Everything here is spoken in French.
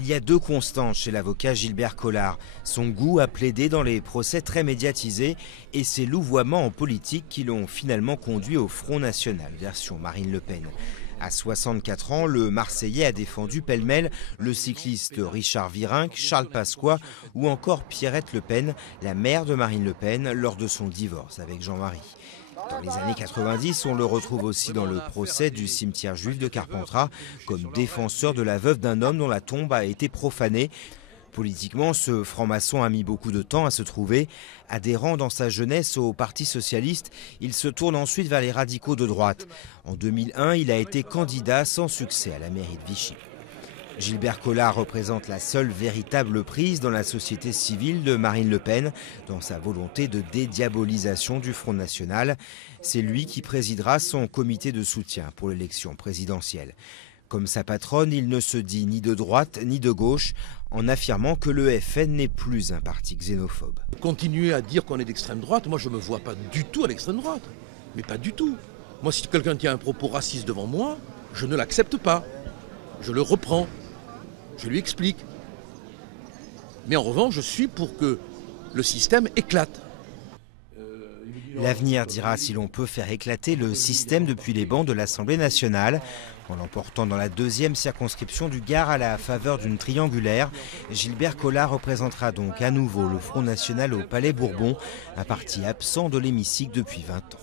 Il y a deux constantes chez l'avocat Gilbert Collard. Son goût à plaider dans les procès très médiatisés et ses louvoiements en politique qui l'ont finalement conduit au Front National, version Marine Le Pen. À 64 ans, le Marseillais a défendu pêle-mêle le cycliste Richard Virenque, Charles Pasqua ou encore Pierrette Le Pen, la mère de Marine Le Pen, lors de son divorce avec Jean-Marie. Dans les années 90, on le retrouve aussi dans le procès du cimetière juif de Carpentras comme défenseur de la veuve d'un homme dont la tombe a été profanée. Politiquement, ce franc-maçon a mis beaucoup de temps à se trouver. Adhérent dans sa jeunesse au Parti socialiste, il se tourne ensuite vers les radicaux de droite. En 2001, il a été candidat sans succès à la mairie de Vichy. Gilbert Collard représente la seule véritable prise dans la société civile de Marine Le Pen, dans sa volonté de dédiabolisation du Front National. C'est lui qui présidera son comité de soutien pour l'élection présidentielle. Comme sa patronne, il ne se dit ni de droite ni de gauche, en affirmant que le FN n'est plus un parti xénophobe. Continuer à dire qu'on est d'extrême droite, moi je ne me vois pas du tout à l'extrême droite. Mais pas du tout. Moi, si quelqu'un tient un propos raciste devant moi, je ne l'accepte pas. Je le reprends. Je lui explique. Mais en revanche, je suis pour que le système éclate. L'avenir dira si l'on peut faire éclater le système depuis les bancs de l'Assemblée nationale. En l'emportant dans la deuxième circonscription du Gard à la faveur d'une triangulaire, Gilbert Collard représentera donc à nouveau le Front National au Palais Bourbon, un parti absent de l'hémicycle depuis 20 ans.